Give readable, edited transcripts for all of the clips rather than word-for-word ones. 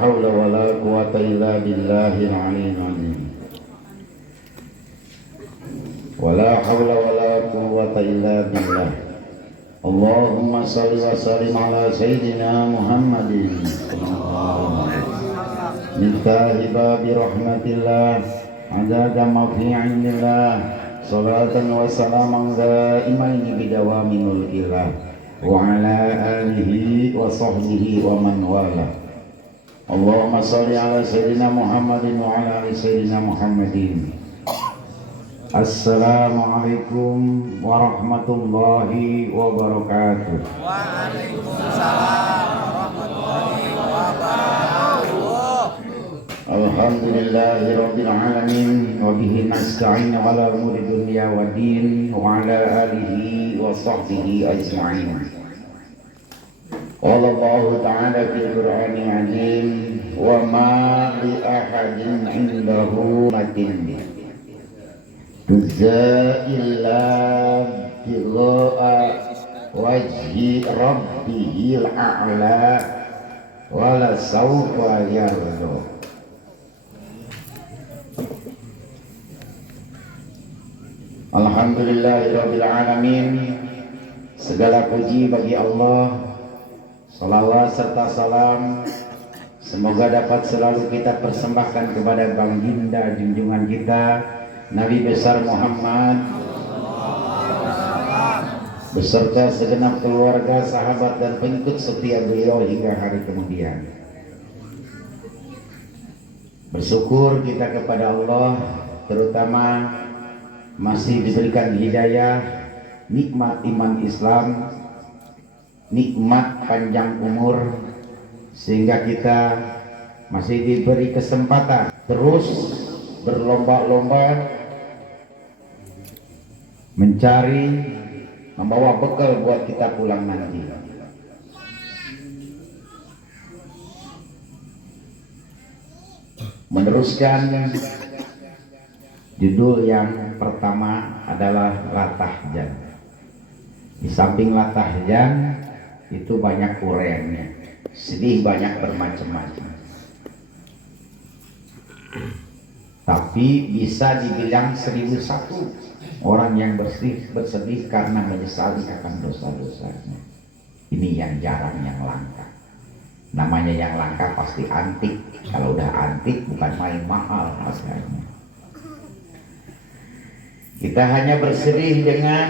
حول ولا قوة إلا بالله العلي العظيم ولا حول ولا قوة إلا بالله. اللهم صل وسلم على سيدنا محمد مفتاح باب رحمة الله عدد ما في علم الله صلاة وسلاما دائمين بدوام ملك الله وعلى آله وصحبه ومن والاه. اللهم صل على سيدنا محمد وعلى آل سيدنا محمد. Assalamualaikum warahmatullahi wabarakatuh. Waalaikumsalam warahmatullahi wabarakatuh. Alhamdulillahi rabbil alamin wa bihi nasta'in ala umuri dunya waddin wa ala alihi wa sahbihi ajma'in. Qala Allah ta'ala fil Qur'anil 'azim wa ma li ahadin 'indahu matin tujza illa billa'a wajhi rabbihil a'la wala sawfa yarda. Alhamdulillahirabbil alamin. Segala puji bagi Allah. Salawat serta salam semoga dapat selalu kita persembahkan kepada baginda junjungan kita Nabi besar Muhammad beserta segenap keluarga, sahabat dan pengikut setia beliau hingga hari kemudian. Bersyukur kita kepada Allah, terutama masih diberikan hidayah, nikmat iman Islam, nikmat panjang umur, sehingga kita masih diberi kesempatan terus berlomba-lomba mencari, membawa bekal buat kita pulang nanti. Meneruskan judul yang pertama adalah Latahjan. Di samping Latahjan itu banyak uraiannya, sedih banyak bermacam-macam. Tapi bisa dibilang 1001 orang yang bersedih karena menyesali akan dosa-dosanya. Ini yang jarang, yang langka. Namanya yang langka pasti antik. Kalau udah antik bukan main mahal harganya. Kita hanya bersedih dengan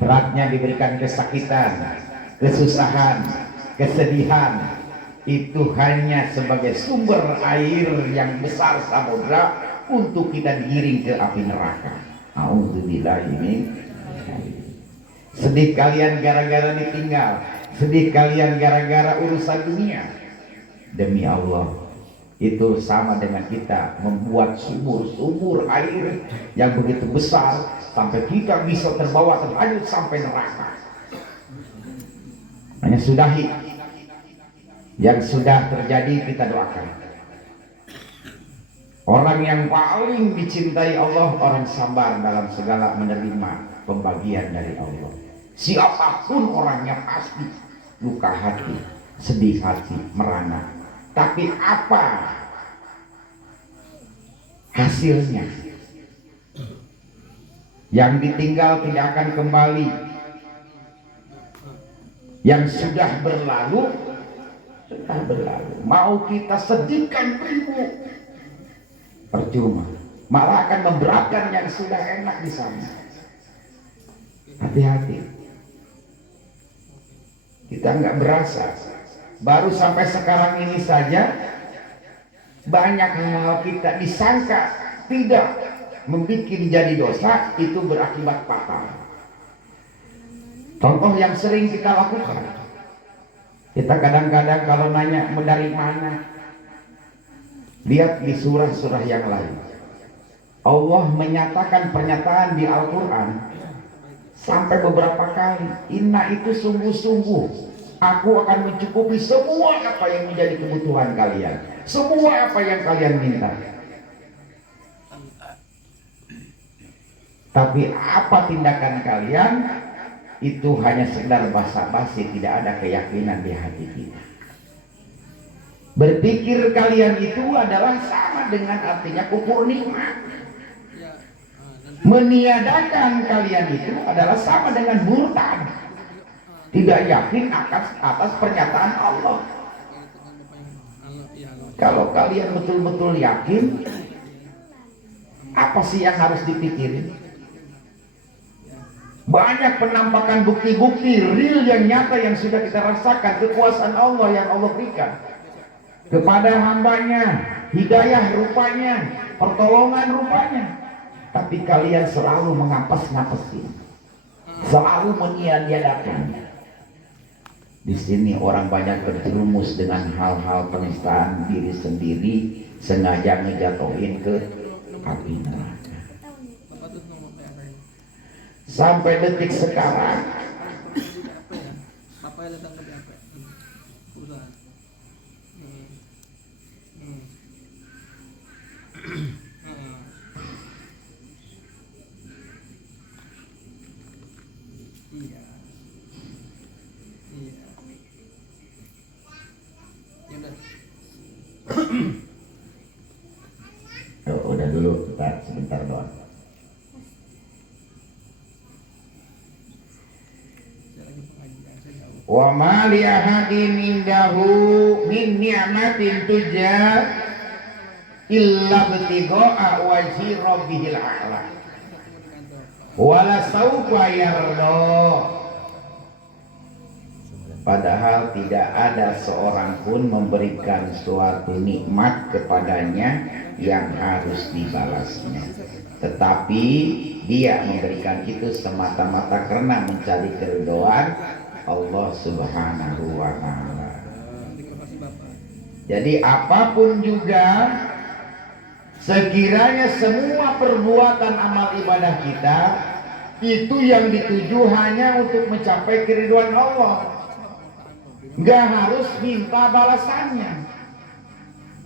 beratnya diberikan kesakitan, kesusahan, kesedihan. Itu hanya sebagai sumber air yang besar samudra untuk kita digiring ke api neraka. Auzubillah. Ini sedih kalian gara-gara ditinggal, sedih kalian gara-gara urusan dunia. Demi Allah, itu sama dengan kita membuat sumur-sumur air yang begitu besar sampai kita bisa terbawa terhanyut sampai neraka. Hanya sudahi. Yang sudah terjadi kita doakan. Orang yang paling dicintai Allah, orang sabar dalam segala menerima pembagian dari Allah. Siapapun orangnya pasti luka hati, sedih hati, merana. Tapi apa hasilnya? Yang ditinggal tidak akan kembali. Yang sudah berlalu sudah berlalu. Mau kita sedihkan beribu, percuma. Malah akan memberatkan yang sudah enak di sana. Hati-hati. Kita nggak berasa. Baru sampai sekarang ini saja banyak hal kita disangka tidak membuat jadi dosa, itu berakibat fatal. Contoh yang sering kita lakukan. Kita kadang-kadang kalau nanya dari mana, lihat di surah-surah yang lain. Allah menyatakan pernyataan di Al-Quran sampai beberapa kali. Inna itu sungguh-sungguh, aku akan mencukupi semua apa yang menjadi kebutuhan kalian, semua apa yang kalian minta. Tapi apa tindakan kalian? Itu hanya sekedar basa-basi, tidak ada keyakinan di hati kita. Berpikir kalian itu adalah sama dengan artinya kufur nikmat. Meniadakan kalian itu adalah sama dengan murtad. Tidak yakin atas pernyataan Allah. Kalau kalian betul-betul yakin, apa sih yang harus dipikirin? Banyak penampakan bukti-bukti real yang nyata yang sudah kita rasakan, kekuasaan Allah yang Allah berikan kepada hambanya, hidayah rupanya, pertolongan rupanya. Tapi kalian selalu mengapas-ngapasin, selalu meniadakan. Di sini orang banyak terjerumus dengan hal-hal penistaan diri sendiri, sengaja ngejatuhin ke api neraka. Sampai detik sekarang udah dulu, kita sebentar doang. Wa ma li ahadin indahu min ni'matin tujza illa btigha'a wajhi rabbihil a'la wala sawfa yarda. Padahal tidak ada seorang pun memberikan suatu nikmat kepadanya yang harus dibalasnya, tetapi dia memberikan itu semata-mata karena mencari keridhaan Allah Subhanahu wa ta'ala. Jadi apapun juga, sekiranya semua perbuatan amal ibadah kita itu yang dituju hanya untuk mencapai keridhaan Allah, nggak harus minta balasannya.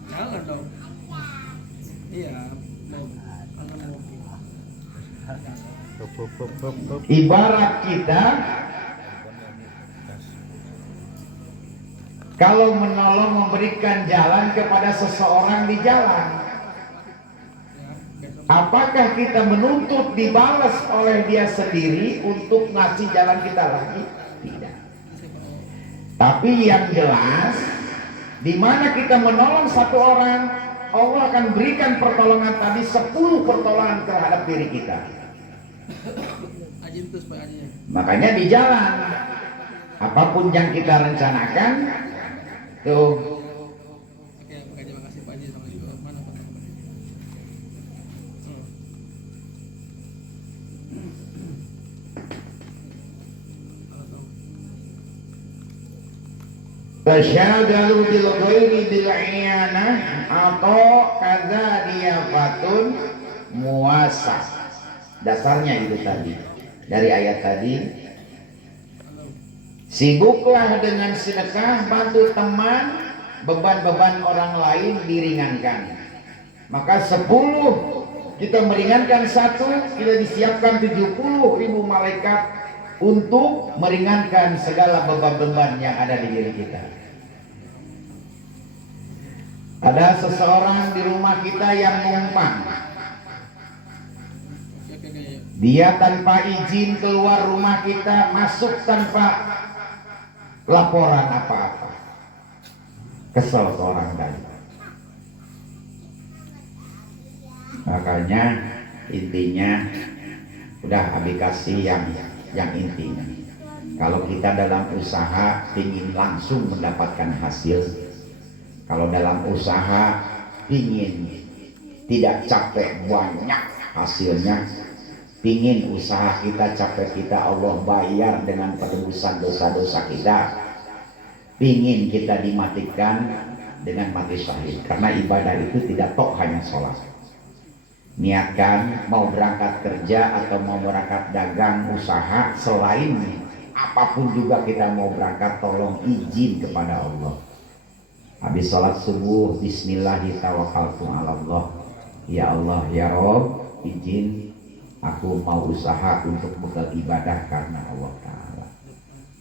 Jangan dong. Iya. Ibarat kita kalau menolong, memberikan jalan kepada seseorang di jalan, apakah kita menuntut dibalas oleh dia sendiri untuk ngasih jalan kita lagi? Tidak. Tapi yang jelas, di mana kita menolong satu orang, Allah akan berikan pertolongan tadi 10 pertolongan terhadap diri kita. Makanya di jalan, apapun yang kita rencanakan, tuh. Tasyadalu bil ghairi bil iyanah atau kadzadiyafatun muasa. Dasarnya itu tadi. Dari ayat tadi, sibuklah dengan sedekah, bantu teman, beban-beban orang lain diringankan. Maka 10 kita meringankan 1, kita disiapkan 70.000 malaikat untuk meringankan segala beban-beban yang ada di diri kita. Ada seseorang di rumah kita yang numpang, dia tanpa izin keluar rumah kita, masuk tanpa laporan apa-apa. Kesel seorang tadi. Makanya intinya udah Abi kasih yang intinya. Kalau kita dalam usaha ingin langsung mendapatkan hasil, kalau dalam usaha ingin tidak capek banyak hasilnya, ingin usaha kita capek kita Allah bayar dengan penebusan dosa-dosa kita, ingin kita dimatikan dengan mati syahid. Karena ibadah itu tidak tok hanya sholat. Niatkan mau berangkat kerja atau mau berangkat dagang usaha, selain apapun juga kita mau berangkat, tolong izin kepada Allah. Habis sholat subuh, bismillahi tawakkaltu ala Allah. Ya Allah ya Rob, izin aku mau usaha untuk beribadah karena Allah Ta'ala.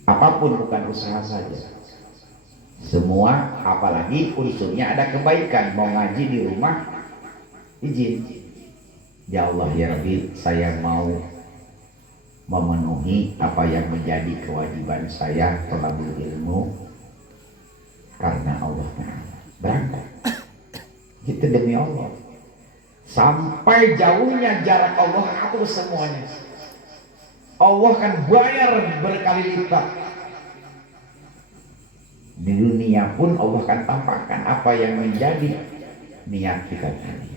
Apapun, bukan usaha saja, Semua, apalagi unsurnya ada kebaikan. Mau ngaji di rumah, izin. Ya Allah ya Rabbi, saya mau memenuhi apa yang menjadi kewajiban saya thalabul ilmu karena Allah Ta'ala. Berangkat. Gitu demi Allah. Sampai jauhnya jarak Allah atur semuanya. Allah kan bayar berkali lipat. Di dunia pun Allah akan tampakkan apa yang menjadi niat kita tadi.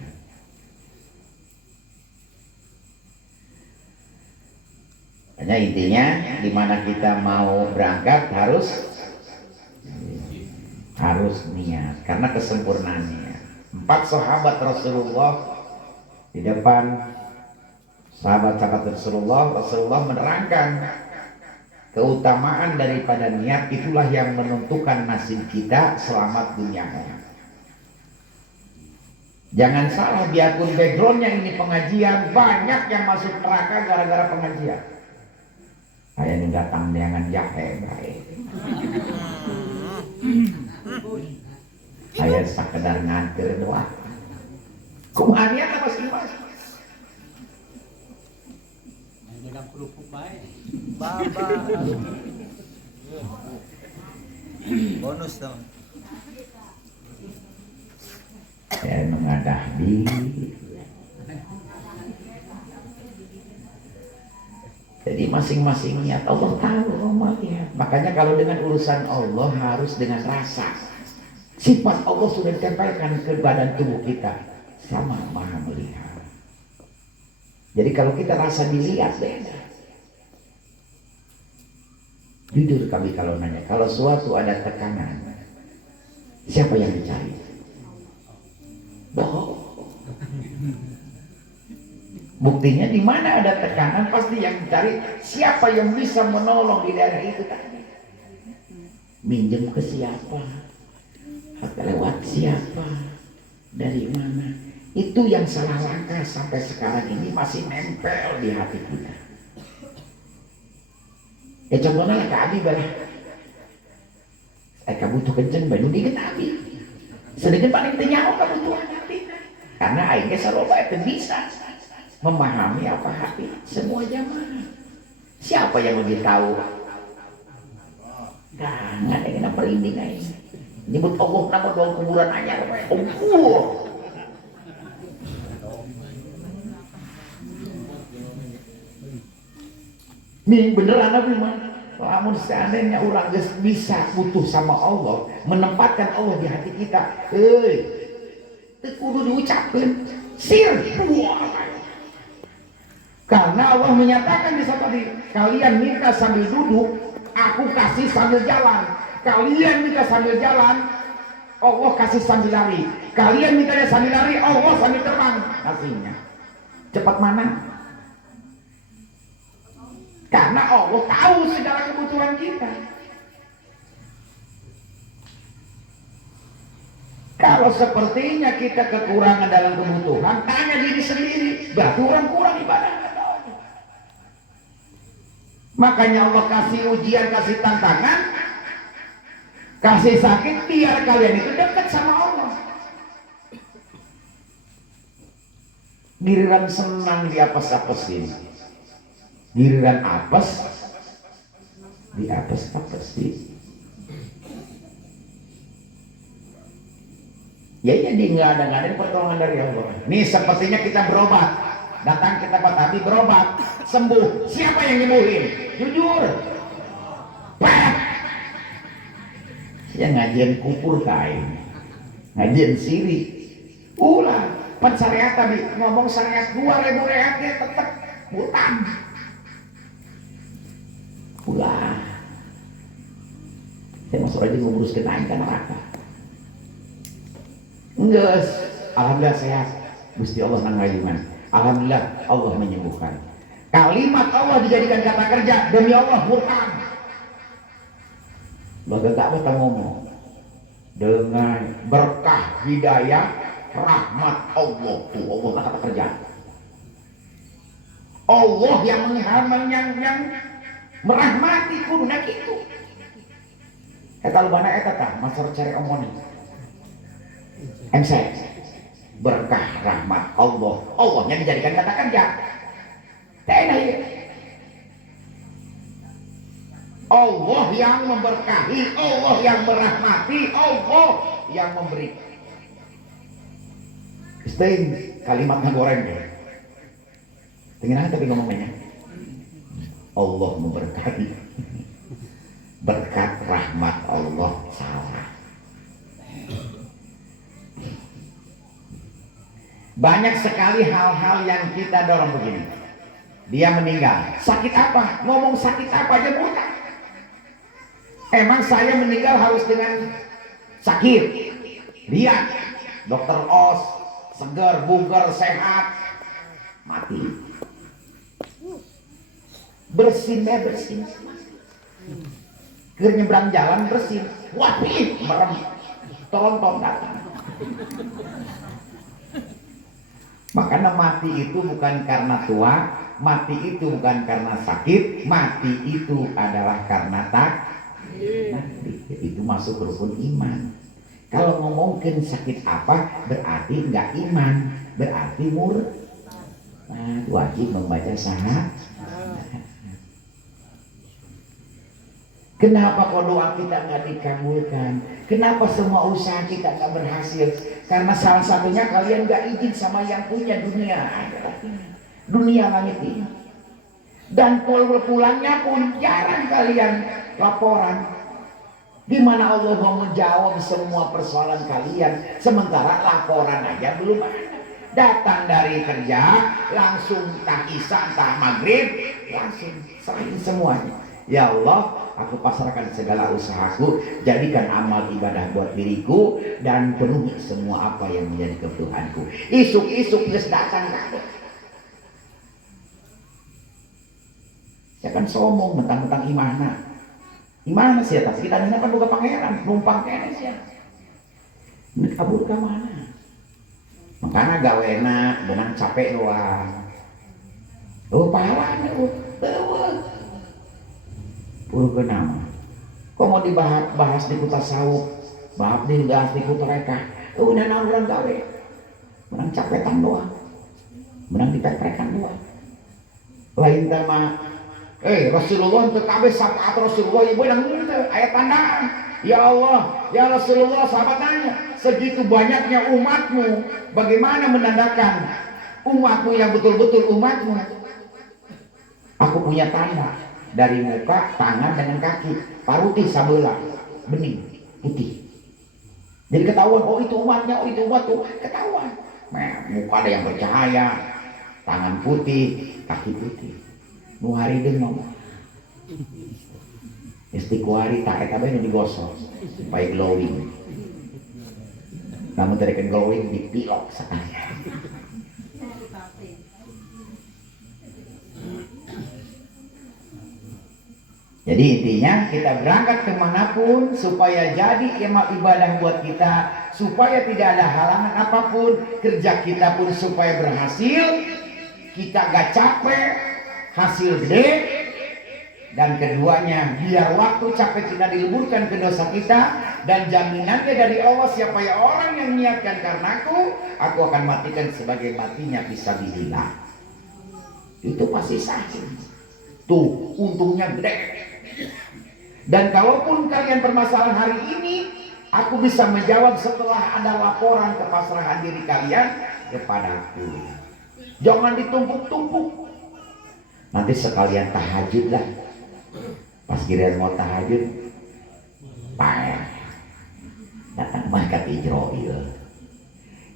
Hanya intinya dimana kita mau berangkat harus niat karena kesempurnaannya. 4 sahabat Rasulullah di depan sahabat-sahabat Rasulullah menerangkan keutamaan daripada niat, itulah yang menentukan nasib kita selamat dunia akhirat. Jangan salah, biarpun backgroundnya ini pengajian, banyak yang masuk neraka gara-gara pengajian. Ayah ini datang dengan jahe baik. Ayah sekedar nganter doang. Kumanian apa sih mas? Dalam kerupuk baik. Baba. Bonus dong. Saya mengadah di. Jadi masing-masing niat Allah tahu, Allah lihat. Makanya kalau dengan urusan Allah harus dengan rasa. Sifat Allah sudah ditempelkan ke badan tubuh kita, sama Maha melihat. Jadi kalau kita rasa dilihat beda. Jujur kami kalau nanya, kalau suatu ada tekanan, siapa yang dicari? Bohong. Buktinya di mana ada tekanan pasti yang dicari siapa yang bisa menolong di daerah itu tadi. Minjem ke siapa? Atau lewat siapa? Dari mana? Itu yang salah langkah sampai sekarang ini masih nempel di hati kita. Contohnya lah ke Abi balah. Kamu butuh kenceng baru digenapi. Sedangkan paling tenyaho kebutuhan hati. Karena aingnya selalu itu bisa memahami apa hati semua jamaah. Siapa yang lebih tahu? Nggak ada yang merinding aja. Nyebut Allah nama doang kuburan anyar. Allah. Nih beneran apa memang? Namun seandainya orang bisa butuh sama Allah, menempatkan Allah di hati kita, itu kudu diucapkan sir. Karena Allah menyatakan di saat tadi, kalian minta sambil duduk, aku kasih sambil jalan. Kalian minta sambil jalan, Allah kasih sambil lari. Kalian minta sambil lari, Allah sambil terbang kasihnya. Cepat mana? Karena Allah tahu segala kebutuhan kita. Kalau sepertinya kita kekurangan dalam kebutuhan, tanya diri sendiri, berarti orang kurang ibadah. Makanya Allah kasih ujian, kasih tantangan, kasih sakit biar kalian itu dekat sama Allah. Giliran senang di apes-apesin, giliran apes di apes-apesin. Ya jadi nggak ada pertolongan dari Allah. Nih sepertinya kita berobat, datang ke tempat Abi berobat, sembuh. Siapa yang nyembuhin? Jujur. Ya ngajian kupur kain, ngajian siri. Ulah, pan syariat Abi ngomong syariat 2000 reatnya tetap hutang. Ulah, saya masuk aja ngurus kenaikan neraka. Enggak, alhamdulillah sehat. Gusti Allah nangayungan. Alhamdulillah Allah menyembuhkan. Kalimat Allah dijadikan kata kerja, demi Allah hutang. Baga tak apa ngomong. Dengan berkah hidayah rahmat Allah tuh Allah kata kerja. Allah yang merahmati kudunya gitu. Eta lubana eta tah masar cari omoni. MC berkah rahmat Allah. Allahnya dijadikan kata kerja. Tena ya. Allah yang memberkahi, Allah yang merahmati, Allah yang memberi. Stein kalimatnya goreng ya. Tengah tapi ngomongnya. Allah memberkahi. Berkat rahmat Allah salah. Banyak sekali hal-hal yang kita dorong begini. Dia meninggal. Sakit apa? Ngomong sakit apa aja murtad. Emang saya meninggal harus dengan sakit? Lihat, dokter Os, seger, bugar, sehat, mati. Bersin. Keur nyebrang jalan bersin. Wapih, merem. Tonton datang. Makanya mati itu bukan karena tua, mati itu bukan karena sakit, mati itu adalah karena mati. Itu masuk rukun iman. Kalau ngomongin sakit apa berarti nggak iman, berarti murtad. Nah, wajib membaca syahadat. Kenapa kok doa kita nggak dikabulkan? Kenapa semua usaha kita nggak berhasil? Karena salah satunya kalian nggak izin sama yang punya dunia akhirat, dunia langit ini. Dan pulangnya pun jarang kalian laporan. Di mana Allah mau menjawab semua persoalan kalian, sementara laporan aja belum ada. Datang dari kerja, langsung entah isya, entah maghrib, langsung serahin semuanya. Ya Allah, aku pasrahkan segala usahaku, jadikan amal ibadah buat diriku dan penuhi semua apa yang menjadi kebutuhanku. Isuk-isuk geus datang kabeh. Saya kan sombong mentang-mentang imahna. Imahna sih tapi kita kan boga pangeran, numpang kene sih. Ini kabur ka mana? Makanya gawena benang capek doang. Oh pahlawan eueuh. Puluh nama. Kok mau dibahas di kuta sawuk, bahas di kuta reka. Udah naon gawe. Menang capetan doang. Menang dipeprekan doang. Lain tema Rasulullah untuk kabeh syafaat Rasulullah ibu dan ayat tandaan. Ya Allah, ya Rasulullah, sahabat tanya, segitu banyaknya umatmu, bagaimana menandakan umatmu yang betul-betul umatmu? Aku punya tanda dari muka, tangan dengan kaki, paruti sabelah, bening, putih. Jadi ketahuan, oh itu umatnya, oh itu umat tuh, ketahuan. Nah, muka ada yang bercahaya, tangan putih, kaki putih. Nu hari deui ngomong. Istiqwari tak eta bae nu digosok supaya glowing. Namun tadi kan glowing dipilok sakanya. Jadi intinya kita berangkat kemanapun supaya jadi amal ibadah buat kita, supaya tidak ada halangan apapun, kerja kita pun supaya berhasil, kita gak capek, hasil gede, dan keduanya biar waktu capek kita dileburkan ke dosa kita, dan jaminannya dari Allah, siapa ya orang yang niatkan karenaku, aku akan matikan sebagai matinya fisabilillah. Itu pasti sahih. Tuh untungnya gede. Dan kalaupun kalian permasalahan hari ini, aku bisa menjawab setelah ada laporan kepasrahan diri kalian kepadaku. Jangan ditumpuk-tumpuk. Nanti sekalian tahajud lah. Pas kalian mau tahajud, payah. Datang malaikat Ijroil.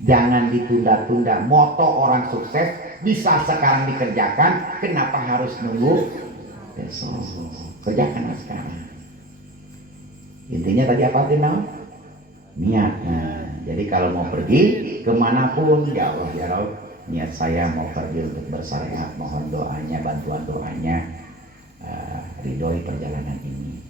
Jangan ditunda-tunda. Moto orang sukses bisa sekarang dikerjakan. Kenapa harus nunggu besok? Kerjakan sekarang. Intinya tadi apa Tino? Niat. Nah, jadi kalau mau pergi kemanapun, ya Allah ya Rabb, niat saya mau pergi untuk bersyariat, mohon doanya, bantuan doanya, ridhoi perjalanan ini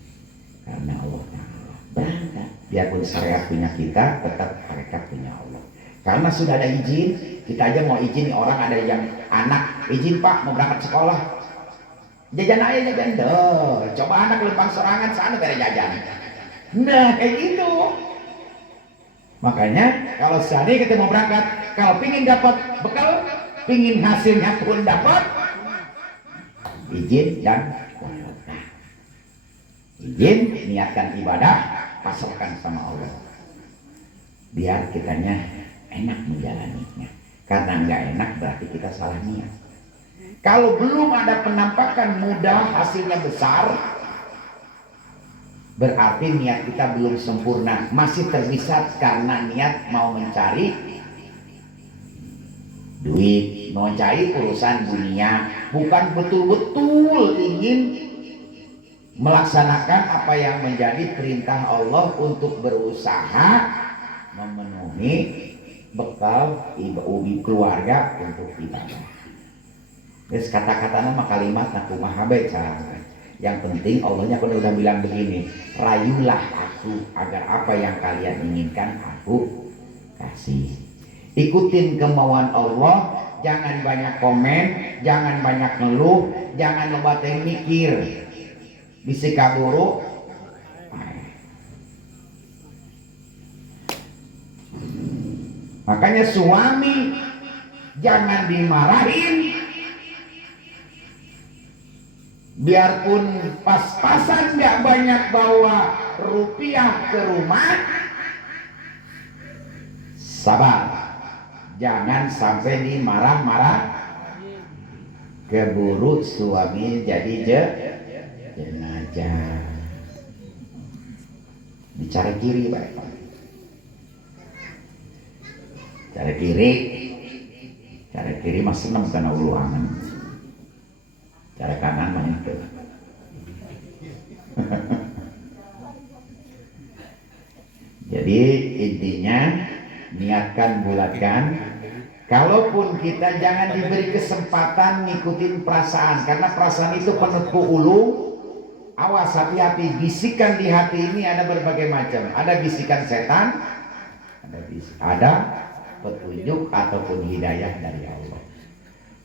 karena Allah Ta'ala. Berangkat. Biarpun syariat punya kita, tetap hakikat punya Allah. Karena sudah ada izin, kita aja mau izin orang, ada yang anak izin Pak mau berangkat sekolah. Jajan aja jajan deh. Coba anak lempang sorangan sana dari jajan. Nah kayak gitu. Makanya kalau seandainya kita mau berangkat, kalau pingin dapat bekal, pingin hasilnya pun dapat, izin dan berangkat. Izin, niatkan ibadah, pasrahkan sama Allah. Biar kitanya enak menjalaninya. Karena nggak enak berarti kita salah niat. Kalau belum ada penampakan mudah, hasilnya besar, berarti niat kita belum sempurna, masih terbisat karena niat mau mencari duit, mau mencari urusan dunia, bukan betul-betul ingin melaksanakan apa yang menjadi perintah Allah untuk berusaha memenuhi bekal ibu keluarga untuk ibadah. Terus kata-kata nama kalimat nakumaha baca. Yang penting Allahnya kan udah bilang begini, rayulah aku agar apa yang kalian inginkan aku kasih. Ikutin kemauan Allah, jangan banyak komen, jangan banyak ngeluh, jangan loba teh mikir. Bisi kaburu. Makanya suami jangan dimarahin. Biarpun pas-pasan nggak banyak bawa rupiah ke rumah, sabar, jangan sampai dimarah-marah, keburu suami jadi jenazah. Bicara kiri baik, cara kiri mas seneng karena uluangan. Cara kanan mah itu. Jadi intinya niatkan, bulatkan. Kalaupun kita jangan diberi kesempatan ngikutin perasaan, karena perasaan itu penuh ulu. Awas, hati-hati, bisikan di hati ini ada berbagai macam. Ada bisikan setan, ada petunjuk ataupun hidayah dari Allah.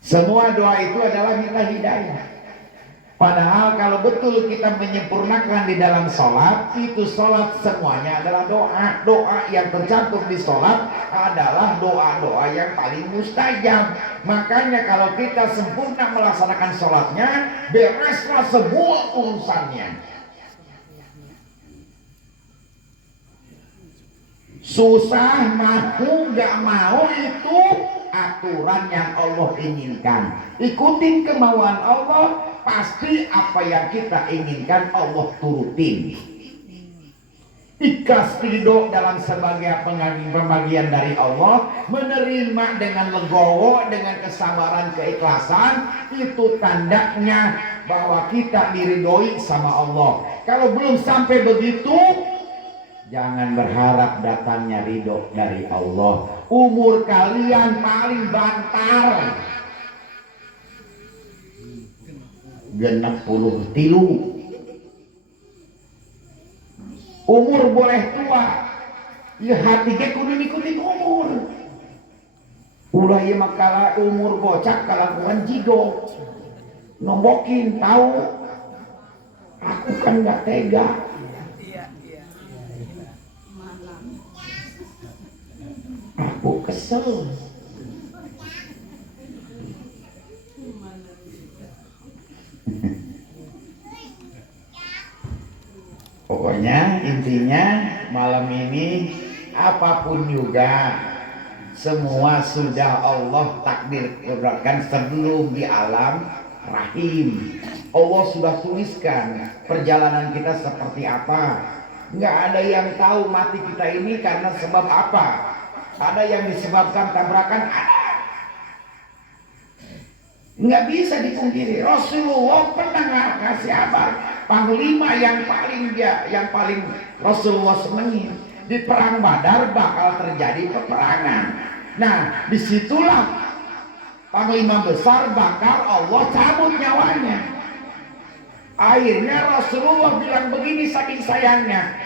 Semua doa itu adalah minta hidayah. Padahal kalau betul kita menyempurnakan di dalam sholat, itu sholat semuanya adalah doa. Doa yang tercantum di sholat adalah doa-doa yang paling mustajab. Makanya kalau kita sempurna melaksanakan sholatnya, bereslah semua urusannya. Susah, mampu, gak mau, itu aturan yang Allah inginkan. Ikutin kemauan Allah, pasti apa yang kita inginkan Allah turutin. Ikhlas ridho dalam sebagai pembagian dari Allah, menerima dengan legowo, dengan kesabaran, keikhlasan, itu tandanya bahwa kita diridhoi sama Allah. Kalau belum sampai begitu, jangan berharap datangnya ridho dari Allah. Umur kalian paling bantar 63. Umur boleh tua, ya hati ge kudu ngikutin umur. Ulah ieu mah kala umur bocah kalakuan jigo. Nombokin tahu. Aku kan gak tega. Aku kesel. Pokoknya intinya malam ini apapun juga semua sudah Allah takdirkan sebelum di alam rahim. Allah sudah tuliskan perjalanan kita seperti apa. Nggak ada yang tahu mati kita ini karena sebab apa. Ada yang disebabkan tabrakan, ada. Nggak bisa dipungkiri. Rasulullah pernah ngasih kabar. Panglima yang paling Rasulullah senangi, di perang Badar bakal terjadi peperangan. Nah, disitulah panglima besar bakal Allah cabut nyawanya. Akhirnya Rasulullah bilang begini saking sayangnya,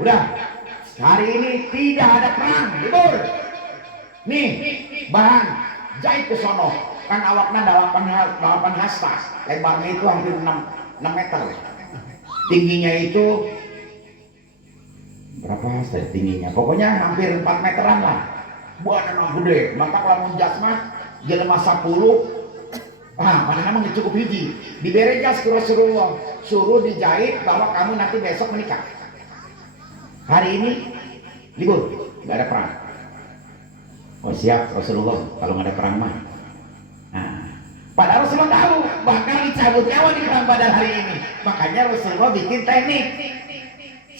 udah hari ini tidak ada perang, libur. Nih bahan jahit ke sono, kan awakna 8 hasta, lebarnya itu hampir 6 meter, tingginya itu berapa saya tingginya, pokoknya hampir 4 meteran lah. Buat anak gede, maka lamun jasmah jelema 10. Mana namanya cukup hiji. Diberi jas ke Rasulullah, suruh dijahit bahwa kamu nanti besok menikah. Hari ini libur, nggak ada perang. Oh siap Rasulullah, kalau nggak ada perang mah. Nah, padahal Rasulullah tahu bakal dicabut nyawa di perang Badar hari ini. Makanya Rasulullah bikin teknik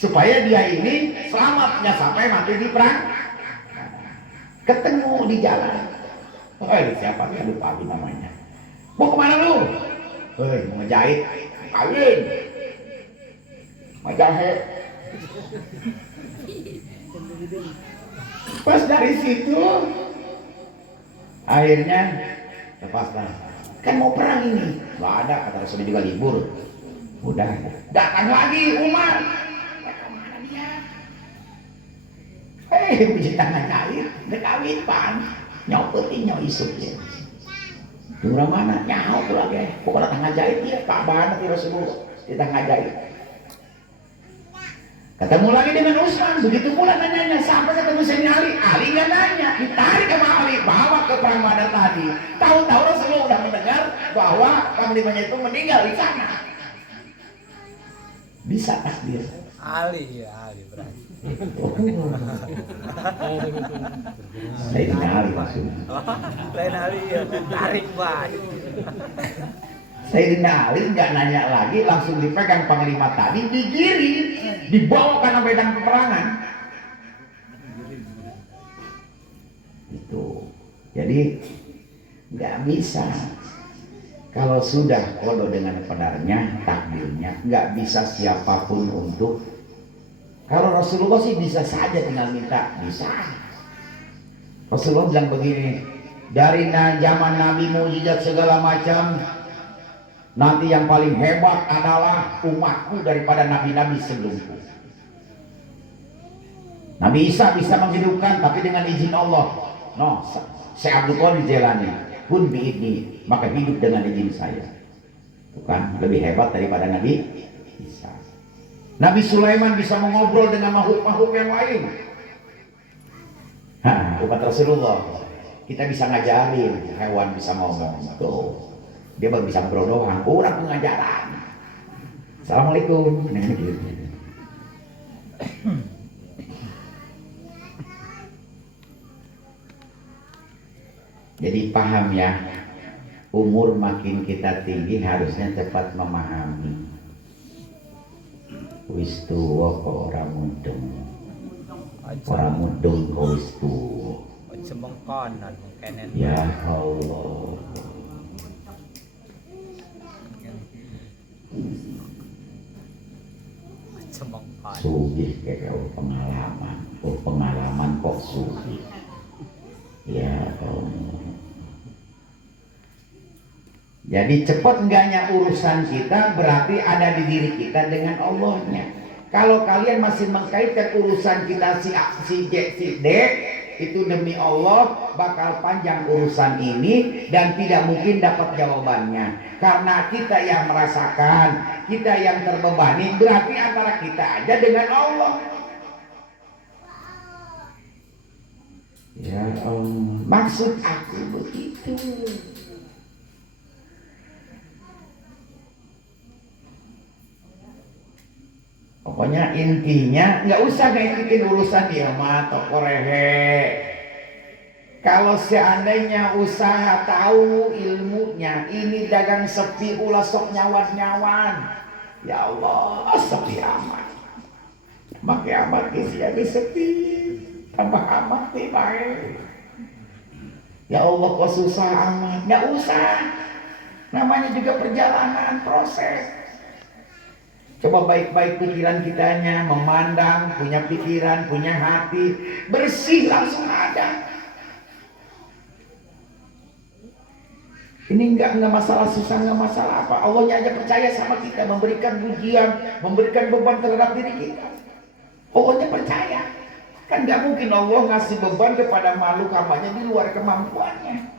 supaya dia ini selamatnya sampai mati di perang. Ketemu di jalan. Siapa dia lupa namanya. Mau kemana lu? Mau ngejahit. Kawin. Ngejahit. Pas dari situ, akhirnya lepaslah. Kan mau perang ini. Gak ada, kata Rasulullah juga libur. Udah. Datang lagi Umar. Kemana dia? Puji tangan jahit. Udah kawin pan. Nyopetin nyok isuknya. Durang mana? Nyaho tuh lagi. Pokoknya tengah jahit dia. Pak banget ya Rasulullah. Di tengah jahit. Ketemu lagi dengan Utsman. Begitu pula nanyanya. Sampai ketemu Sayyidina Ali. Ali nggak nanya. Ditarik sama Ali. Bawa ke perang Badar tadi. Tahu-tahu Rasulullah udah mendengar bahwa panglimanya itu meninggal di sana. Bisa takdir. Ali berarti. Sayyidina Ali maksudnya. Lain Ali ya, tarik banget. Sayyidina Ali nggak nanya lagi, langsung dipegang panglima tadi, digiring, dibawa karena medan peperangan. Itu. Jadi nggak bisa. Kalau sudah kodo dengan qadarnya, takdirnya, nggak bisa siapapun untuk. Kalau Rasulullah sih bisa saja tinggal minta, bisa. Rasulullah bilang begini, dari zaman Nabi mujizat segala macam, nanti yang paling hebat adalah umatku daripada nabi-nabi sebelumku. Nabi Isa bisa menghidupkan, tapi dengan izin Allah. No, saya Abdul Qadir Jailani pun biidni, maka hidup dengan izin saya. Bukan lebih hebat daripada Nabi Isa. Nabi Sulaiman bisa mengobrol dengan makhluk-makhluk yang lain. Umat Rasulullah, kita bisa ngajarin hewan bisa ngomong. Tuh, dia baru bisa ngobrol doang. Kurang pengajaran. Assalamualaikum. Jadi paham ya, umur makin kita tinggi harusnya cepat memahami. Wis tuwa kok ora mudeng. Ora mudeng kok wis tuwa. Semengkonan kenen. Ya Allah. Semengkonan. Sugih kayak pengalaman. Pengalaman kok sugih. Ya Allah. Jadi cepat enggaknya urusan kita berarti ada di diri kita dengan Allahnya. Kalau kalian masih mengkaitkan urusan kita si A, si J, si D, itu demi Allah bakal panjang urusan ini dan tidak mungkin dapat jawabannya. Karena kita yang merasakan, kita yang terbebani, berarti antara kita aja dengan Allah. Ya Allah, maksud aku begitu. Pokoknya intinya nggak usah ngikutin urusan dia mah toko rehe. Kalau seandainya usaha tahu ilmunya, ini dagang sepi ulah sok nyawan-nyawan. Ya Allah, sepi amat. Makai amat ya sepi. Tambah amat nih baik. Ya Allah kok susah amat. Nggak usah. Namanya juga perjalanan proses. Coba baik-baik pikiran kitanya, memandang, punya pikiran, punya hati, bersih langsung ada. Ini enggak masalah susah, enggak masalah apa. Allahnya aja percaya sama kita, memberikan ujian, memberikan beban terhadap diri kita. Allahnya percaya. Kan enggak mungkin Allah ngasih beban kepada makhluk hambanya di luar kemampuannya.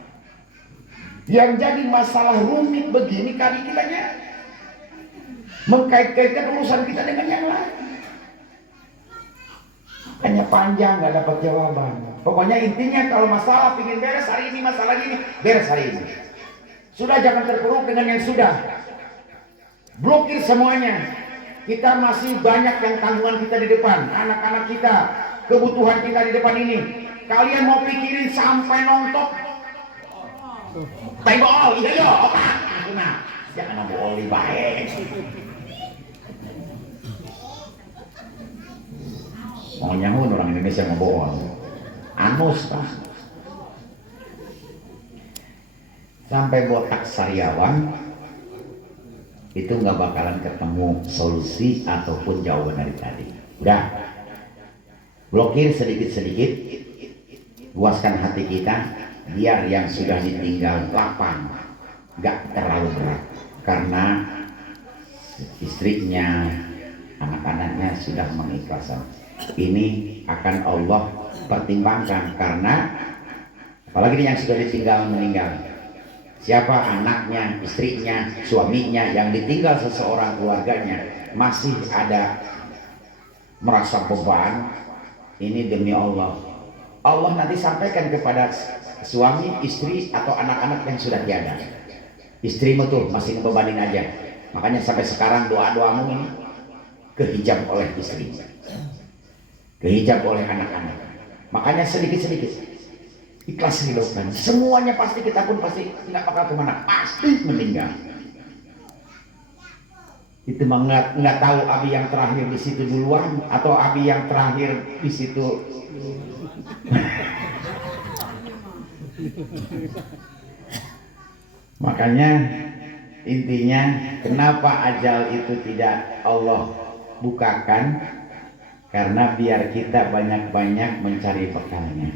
Yang jadi masalah rumit begini kali kitanya mengkait-kaitkan urusan kita dengan yang lain. Hanya panjang, nggak dapat jawaban. Pokoknya intinya kalau masalah pingin beres hari ini, masalah ini beres hari ini. Sudah, jangan terpuruk dengan yang sudah. Blokir semuanya. Kita masih banyak yang tanggungan kita di depan, anak-anak kita, kebutuhan kita di depan ini. Kalian mau pikirin sampai nontok tembok, iya yo, otak. Nah, jangan nambah oli baik. Mau nyahun orang Indonesia ngebohong. Anus Pak. Sampai botak sariawan itu nggak bakalan ketemu solusi ataupun jawaban dari tadi. Udah, blokir sedikit-sedikit, luaskan hati kita, biar yang sudah ditinggal lapang, nggak terlalu berat, karena istrinya, anak-anaknya sudah mengikhlaskan. Ini akan Allah pertimbangkan, karena apalagi yang sudah ditinggal meninggal. Siapa anaknya, istrinya, suaminya yang ditinggal seseorang keluarganya masih ada merasa beban, ini demi Allah. Allah nanti sampaikan kepada suami, istri, atau anak-anak yang sudah tiada. Istrimu tuh masih ngebebanin aja. Makanya sampai sekarang doa-doamu ini kehijab oleh istri, kehijab oleh anak-anak. Makanya sedikit-sedikit ikhlas dilakukan. Semuanya pasti, kita pun pasti nggak bakal kemana, pasti meninggal. Itu nggak tahu abi yang terakhir di situ duluan atau abi yang terakhir di situ. Makanya intinya kenapa ajal itu tidak Allah bukakan, karena biar kita banyak-banyak mencari bekalnya.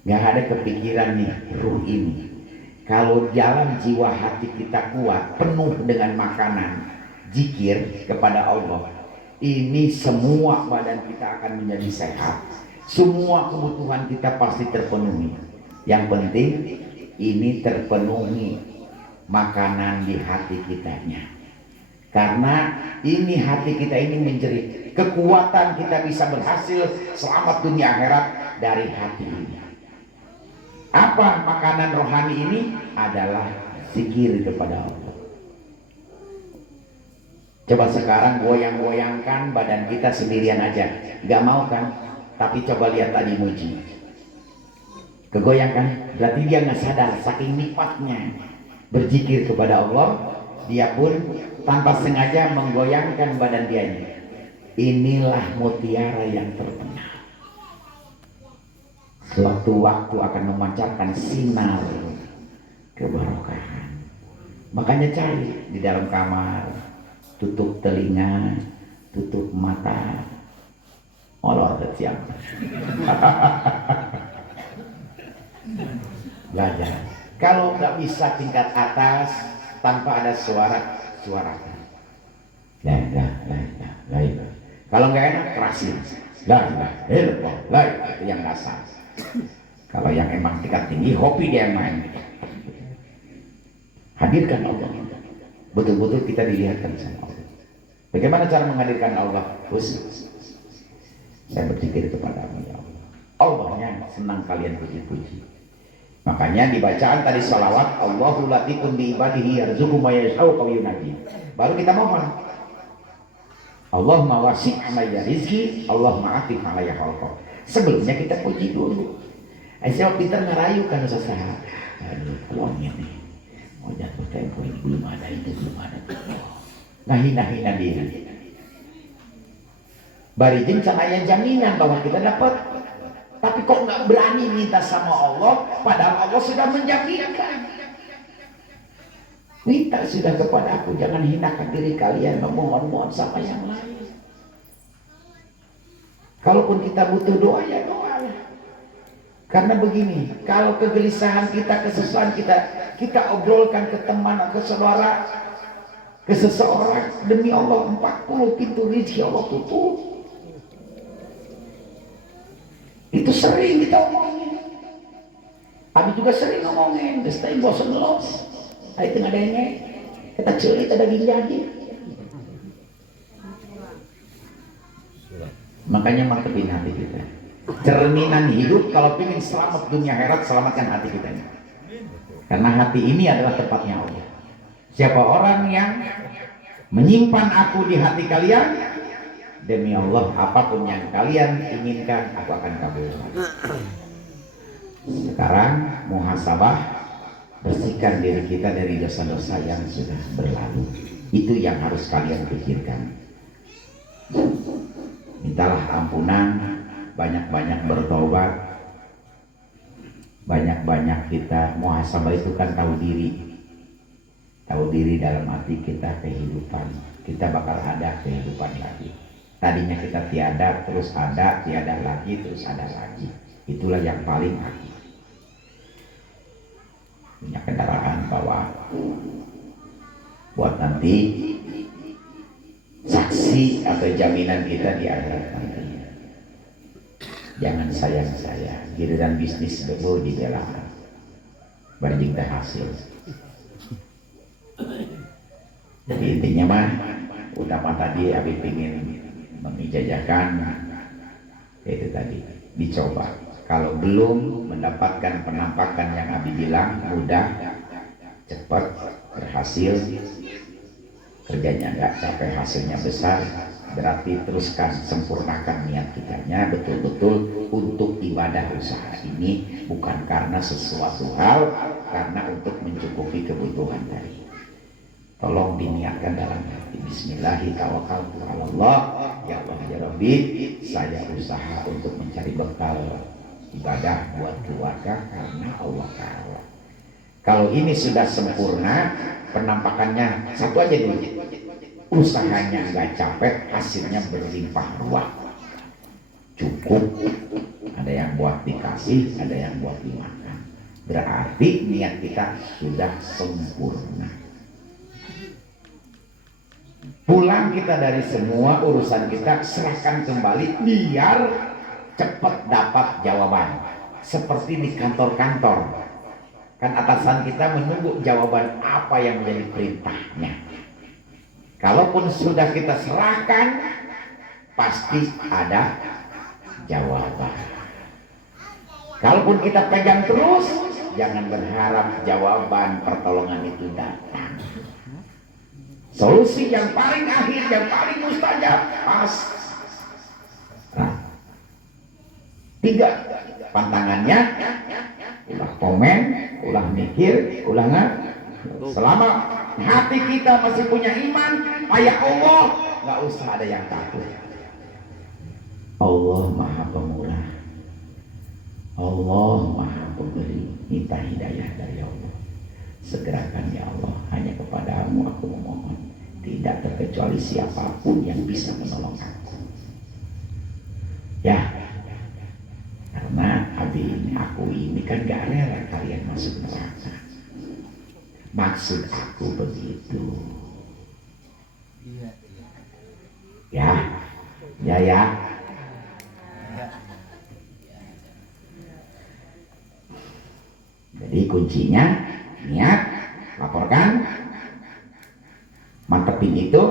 Nggak ada kepikiran nih ruh ini, kalau jalan jiwa hati kita kuat penuh dengan makanan zikir kepada Allah, ini semua badan kita akan menjadi sehat, semua kebutuhan kita pasti terpenuhi. Yang penting ini terpenuhi makanan di hati kitanya, karena ini hati kita ini menjerit. Kekuatan kita bisa berhasil selamat dunia akhirat dari hati ini. Apa makanan rohani ini? Adalah zikir kepada Allah. Coba sekarang goyang-goyangkan badan kita sendirian aja, nggak mau kan? Tapi coba lihat tadi Muji, kegoyangkan, berarti dia nggak sadar saking nikmatnya berzikir kepada Allah, dia pun tanpa sengaja menggoyangkan badan dianya. Inilah mutiara yang terbenam, sewaktu-waktu akan memancarkan sinar keberkahan. Makanya cari di dalam kamar, tutup telinga, tutup mata, molor keciam. Belajar. Kalau nggak bisa tingkat atas tanpa ada suarakan. La ilaha illallah. Kalau nggak enak kerasin. La ilaha illallah. Itu yang dasar. Kalau yang emang tingkat tinggi, hobi dia main. Hadirkan Allah. Betul-betul kita dilihatkan sama Allah. Bagaimana cara menghadirkan Allah? Khusus. Saya berzikir kepadamu ya Allah. Allahnya senang kalian puji-puji. Makanya di bacaan tadi salawat, Allahu latifun bi ibadihi yarzuqu ma yasha'u wa yunajji. Baru kita mohon. Allahumma wasi' alayya rizki, Allahumma atif alayya khalqa. Sebelumnya kita puji dulu. Saya pintar ngerayu kan usaha. Aduh, uangnya nih. Mau jatuh tempo ini belum ada, itu belum ada. Nah, hina-hina diri. Barijin sama yang jaminan bahwa kita dapat. Tapi kok nggak berani minta sama Allah, padahal Allah sudah menjaminkan. Minta sudah kepada aku, jangan hinakan diri kalian memohon-mohon sama yang lain. Kalaupun kita butuh doa, ya doa lah. Karena begini, kalau kegelisahan kita, kesusahan kita, kita obrolkan ke teman, ke saudara, ke seseorang, demi Allah 40 pintu rezeki Allah tutup. Itu sering kita omongin. Abi juga sering ngomongin, destain bosan los. Ayo tengah denge, kita celit ada daging jadi. Makanya mantepin hati kita. Cerminan hidup kalau ingin selamat dunia akhirat, selamatkan hati kita ini. Karena hati ini adalah tempatnya Allah. Siapa orang yang menyimpan aku di hati kalian, demi Allah apapun yang kalian inginkan aku akan kabulkan. Sekarang muhasabah, bersihkan diri kita dari dosa-dosa yang sudah berlalu. Itu yang harus kalian pikirkan. Mintalah ampunan, banyak-banyak bertobat, banyak-banyak kita muhasabah. Itu kan tahu diri dalam arti kita kehidupan. Kita bakal ada kehidupan lagi. Tadinya kita tiada, terus ada, tiada lagi, terus ada lagi. Itulah yang paling hakiki. Punya kendaraan bawa, buat nanti saksi atau jaminan kita di akhirat nanti. Jangan sayang-sayang, giliran bisnis dulu dibelakan, berjing hasil. Jadi intinya mah, utama tadi Abi ingin mengijazakan itu tadi, dicoba. Kalau belum mendapatkan penampakan yang Abi bilang, mudah, cepat, berhasil, kerjanya nggak capek, hasilnya besar, berarti teruskan, sempurnakan niat kitanya betul-betul untuk ibadah usaha ini, bukan karena sesuatu hal, karena untuk mencukupi kebutuhan tadi. Tolong diniatkan dalam hati. Bismillahirrahmanirrahim. Ya Allah ya Rabbi, saya usaha untuk mencari bekal ibadah buat keluarga karena Allah Ta'ala. Kalau ini sudah sempurna, penampakannya satu aja dulu, usahanya nggak capek, hasilnya berlimpah ruah, cukup. Ada yang buat dikasih, ada yang buat dimakan. Berarti niat kita sudah sempurna. Pulang kita dari semua urusan kita, serahkan kembali biar cepat dapat jawaban. Seperti di kantor-kantor, kan atasan kita menunggu jawaban apa yang menjadi perintahnya. Kalaupun sudah kita serahkan, pasti ada jawaban. Kalaupun kita pegang terus, jangan berharap jawaban pertolongan itu datang. Solusi yang paling akhir, yang paling mustajab, pas. Nah, 3 pantangannya, ulah komen, ulah mikir, ulah nggak. Selama hati kita masih punya iman, ayat Allah, nggak usah ada yang takut. Allah Maha Pemurah, Allah Maha Pemberi. Minta hidayah dari Allah. Segerakan ya Allah, hanya kepadamu aku memohon, tidak terkecuali siapapun yang bisa menolong aku. Ya, karena aku ini kan gak rela kalian masuk neraka. Maksud aku begitu. Ya. Jadi kuncinya niat, laporkan, mantepin itu,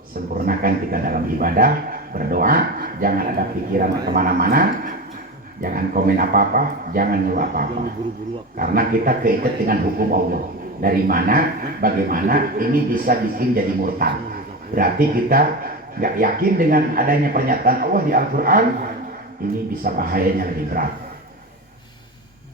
sempurnakan kita dalam ibadah, berdoa, jangan ada pikiran kemana-mana, jangan komen apa-apa, jangan nyuruh apa-apa, karena kita keikat dengan hukum Allah. Dari mana, bagaimana ini bisa bikin jadi murtad. Berarti kita nggak yakin dengan adanya pernyataan Allah di Al-Quran, ini bisa bahayanya lebih berat.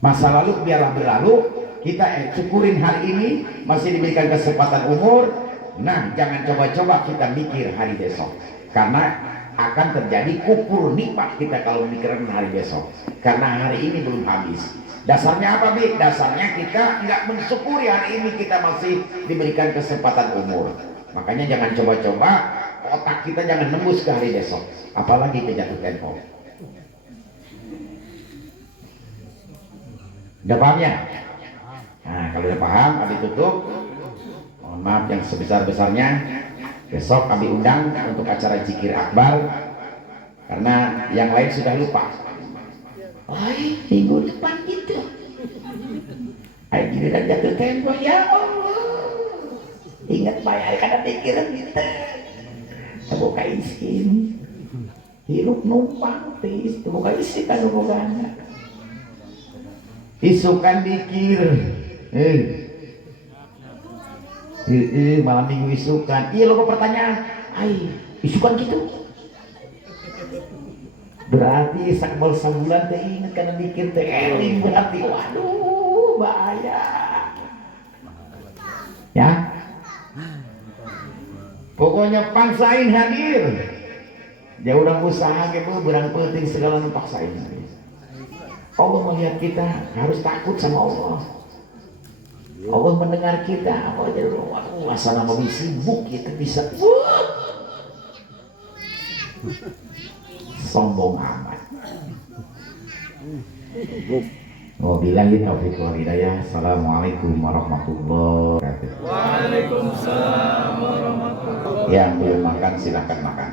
Masa lalu biarlah berlalu, kita syukurin hari ini, masih diberikan kesempatan umur. Nah, jangan coba-coba kita mikir hari besok, karena akan terjadi kufur nikmat kita kalau mikirin hari besok, karena hari ini belum habis. Dasarnya apa, Bi? Dasarnya kita nggak mensyukuri hari ini kita masih diberikan kesempatan umur. Makanya jangan coba-coba, otak kita jangan nembus ke hari besok, apalagi ke jatuh tempo. Udah paham ya? Nah, kalau udah paham, Abi tutup. Mohon maaf yang sebesar-besarnya. Besok Abi undang untuk acara Zikir Akbar, karena yang lain sudah lupa. Oh, minggu depan gitu. Ayo giliran jatuh tempo, ya Allah. Ingat bayar karena pikiran kita. Buka izin. hirup numpang tis bukan isi kan hubungannya isukan dikir malam minggu isukan iya lo pertanyaan isukan gitu berarti sakbal sebulan teh inget karena dikir teh eling berarti waduh bahaya ya pokoknya paksain hadir ya udah usaha gitu berang penting segala paksain Allah melihat kita harus takut sama Allah. Allah mendengar kita. Allah jadi waduh asana mau sibuk kita bisa sombong amat. Wabillahi taufiq wal hidayah. Assalamualaikum warahmatullahi wabarakatuh. Waalaikumsalam warahmatullahi wabarakatuh. Yang belum makan silakan makan.